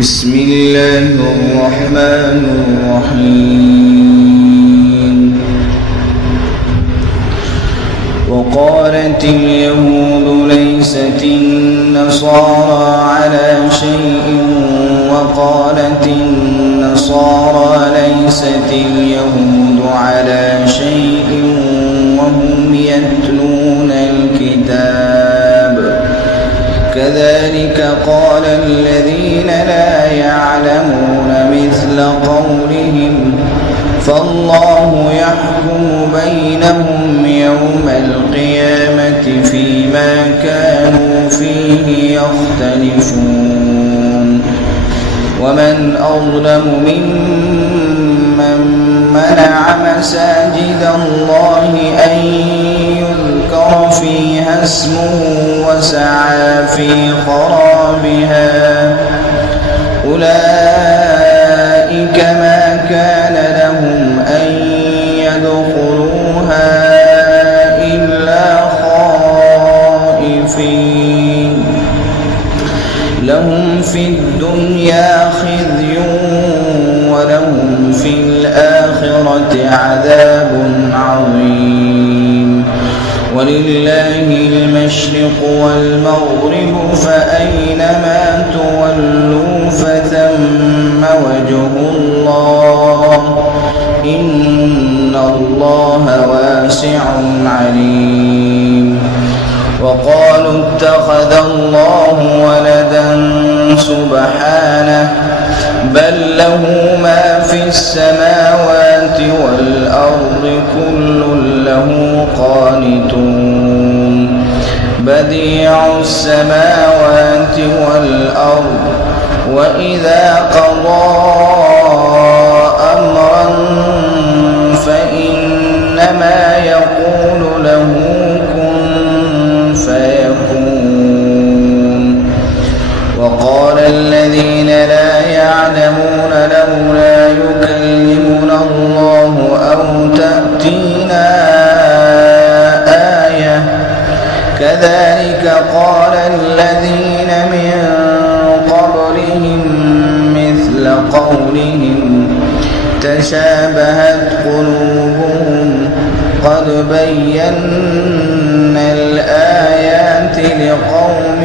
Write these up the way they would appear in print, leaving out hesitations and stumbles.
بسم الله الرحمن الرحيم. وقالت اليهود ليست النصارى على شيء وقالت النصارى ليست اليهود على شيء وهم يتلون الكتاب كذلك قال الذين لا يعلمون مثل قولهم فالله يحكم بينهم يوم القيامة فيما كانوا فيه يختلفون. ومن أظلم ممن منع مساجد الله أن يذكر فيها اسمه وسعى في خرابها أولئك ما كان لهم أن يدخلوها إلا خائفين لهم في الدنيا خزي ولهم في الآخرة عذاب عظيم. ولله المشرق والمغرب فأينما تولوا فثم وجه الله إن الله واسع عليم. وقالوا اتخذ الله ولدا سبحانه بل له ما في السماوات والأرض كل له قانتون بديع السماوات والأرض وإذا قضى أمرا فإنما يقول له كن فيكون. وقال الذين لا يعلمون لولا يكلمنا الله أو تأتينا آية كذلك قال الذين من قبلهم مثل قولهم تشابهت قلوبهم قد بينا الآيات لقوم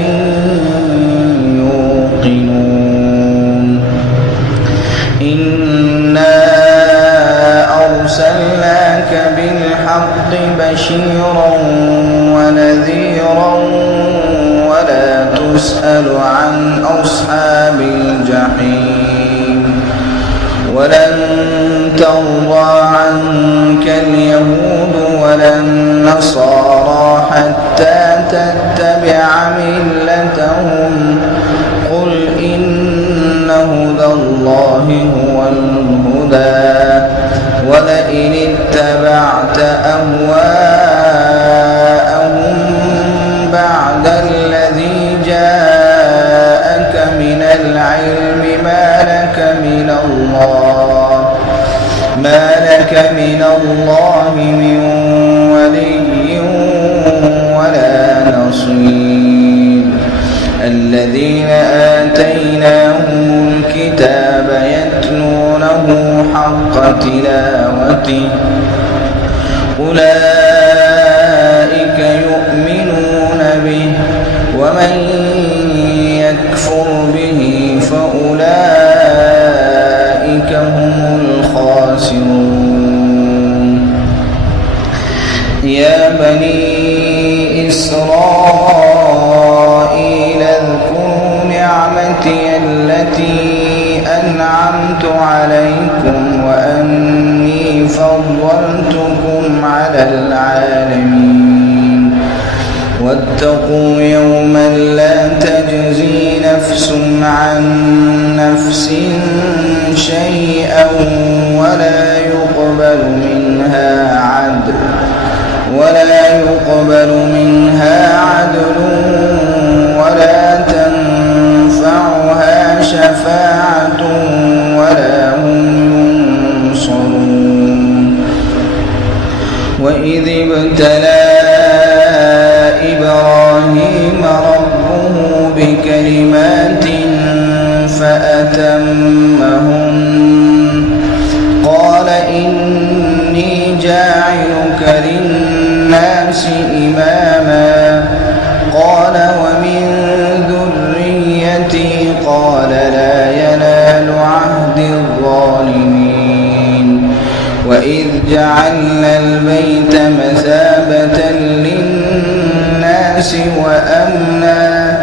يوقنون. إنا أرسلناك بالحق بشيرا ونذيرا ولا تسأل عن أصحاب الجحيم. ولن ترضى عنك اليهود ولا النصارى حتى تتبع ملتهم قل إن هدى الله هو الهدى ولئن اتبعت أهواءهم بعد الذي جاءك من العلم ما لك من الله من ولي ولا نصير. الذين آتيناهم الكتاب يتلونه حق تلاوته أولئك يؤمنون به ومن يكفر به فأولئك هم الخاسرون. يا بني إسرائيل اذكروا نعمتي التي أنعمت عليكم وأني فضلتكم على العالمين. واتقوا يوما لا تجزي نفس عن نفس شيئا ولا يقبل منها عدل ولا تنفعها شفاعة ولا هم ينصرون. وإذ ابتلى إبراهيم ربه بكلمات فأتمهن قال إني جاعلك للناس إماما قال ومن ذريتي قال لا ينال عهد الظالمين وإذ جعلنا البيت مثابة للناس وأمنا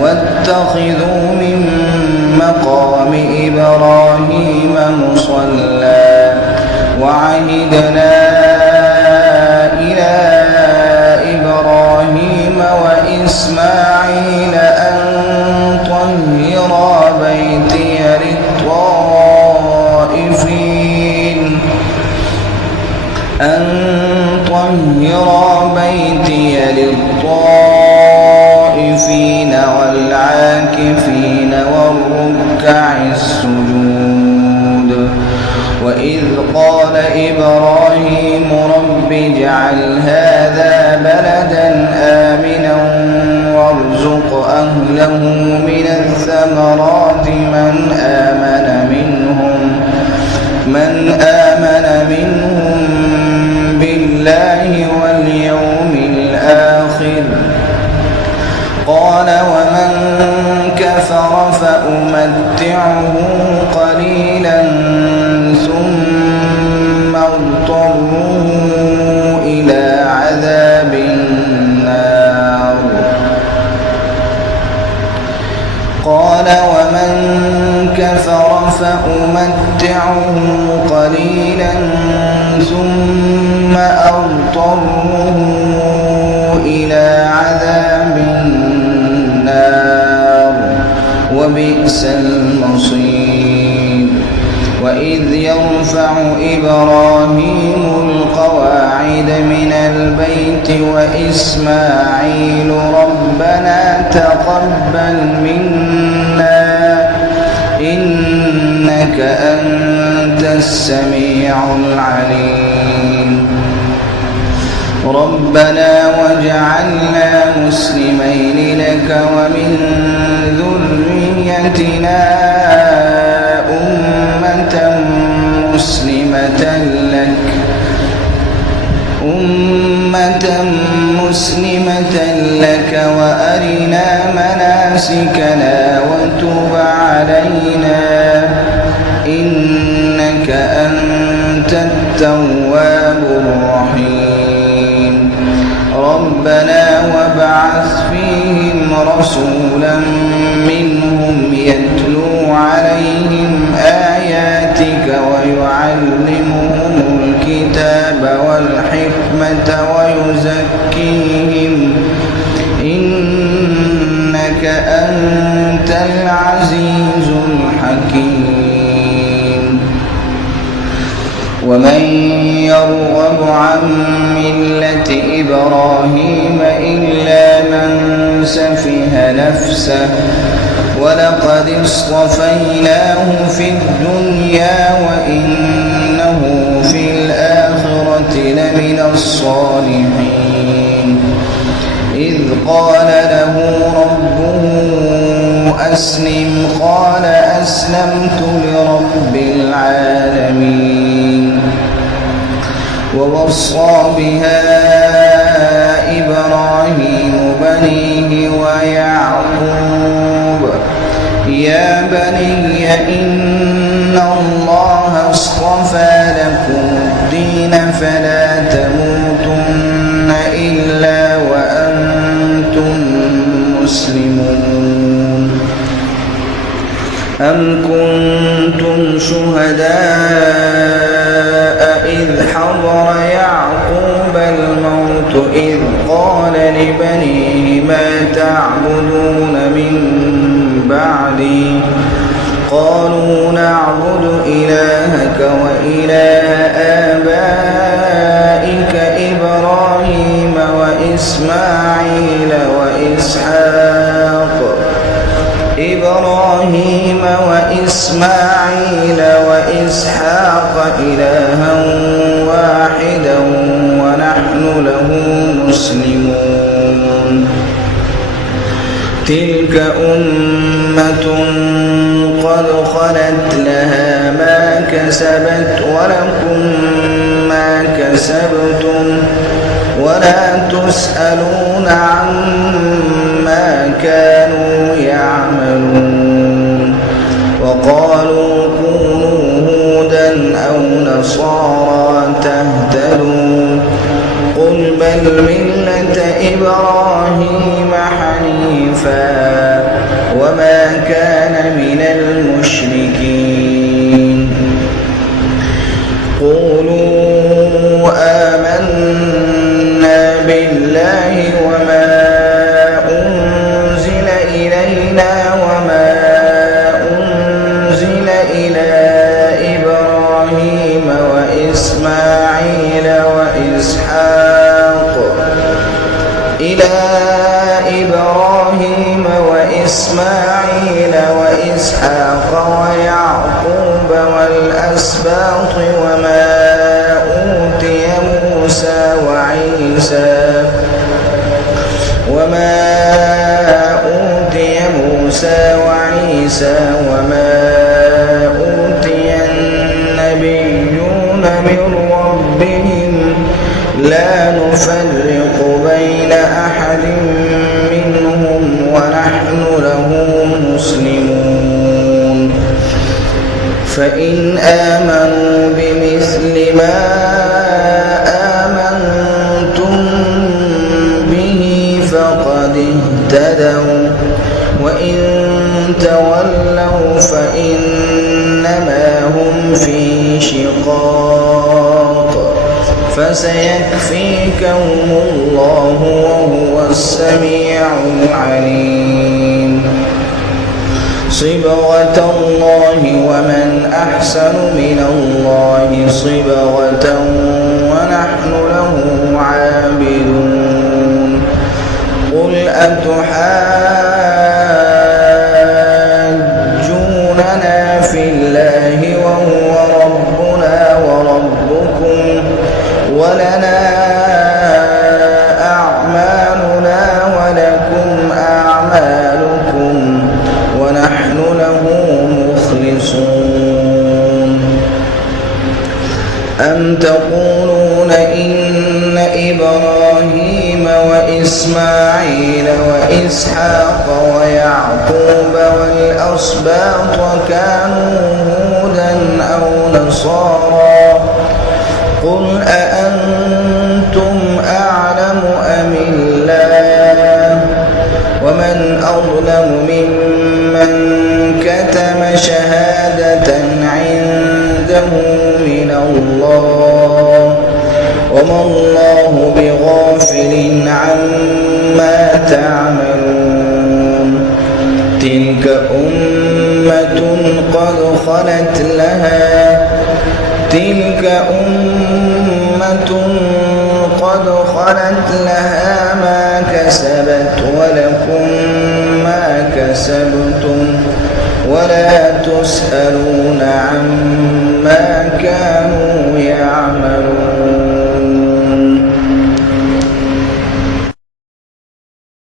واتخذوا من مقام إبراهيم مصلى وعهدنا إلى إبراهيم وإسماعيل أن طهرا بيتي للطائفين والعاكفين والركع السجود وإذ قال إبراهيم رب اجعل هذا بلدا آمنا وارزق أهله من الثمرات من آمن منهم بالله واليوم الآخر قال ومن كفر فأمتعه قليلا ثم اضطره إلى عذاب النار قال ومن كفر فأمتعه قليلا ثم أضطره إلى عذاب النار وبئس المصير وإذ يرفع إبراهيم القواعد من البيت وإسماعيل ربنا تقبل منا إنك أنت السميع العليم ربنا واجعلنا مسلمين لك ومن ذريتنا أمة مسلمة لك وأرنا مناسكنا وتب علينا إنك أنت التواب الرحيم ربنا وابعث فيهم رسولا منهم يتلو عليهم آياتك ويعلمهم الكتاب والحكمة ويزكيهم إنك أنت العزيز الحكيم ومن يرغب عن ملة إبراهيم إلا من سفه نفسه ولقد اصطفيناه في الدنيا وإنه في الآخرة لمن الصالحين إذ قال له ربه أسلم قال أسلمت لرب العالمين ووصى بها إبراهيم بنيه ويعقوب يا بني إن الله اصطفى لكم الدين فلا تموتن إلا وأنتم مسلمون أم كنتم شهداء إذ حضر يعقوب الموت إذ قال لبنيه ما تعبدون من بعدي قالوا نعبد إلهك وإله آبائك إبراهيم وإسماعيل وإسحاق إلها واحدا ونحن له مسلمون تلك أمة قد خلت لها ما كسبت ولكم ما كسبتم ولا تسألون عما كانوا يعملون. وقالوا كونوا هودا أو نصارى تهتدوا قل بل ملة إبراهيم حنيفا وما كان من المشركين. قولوا آمنا بالله وما أنزل إلينا وما أنزل إلى إبراهيم وإسماعيل وإسحاق ويعقوب والأسباط وما أوتي موسى وعيسى وما أوتي النبيون من ربهم لا نفرق بين أحد منهم ونحن له مسلمون. فإن آمنوا بمثل ما آمنتم به فقد اهتدوا وإن تولوا فإنما هم في شقاق فسيكفيكهم الله وهو السميع العليم. صبغة الله ومن أحسن من الله صبغة ونحن له عابدون. قل أتحاجوننا في الله وهو ربنا وربكم ولنا أعمالنا ولكم أعمالكم ونحن له مخلصون. أم تقولون إن إبراهيم وإسماعيل وإسحاق ويعقوب والأسباط كانوا هودا أو نصارى قل أأنتم أعلم أم الله ومن أظلم ممن كتم شهادة عنده من الله وما الله بغافل عما تعملون. تلك أمة قد خلت لها ما كسبت ولكم ما كسبتم ولا تسألون عما كانوا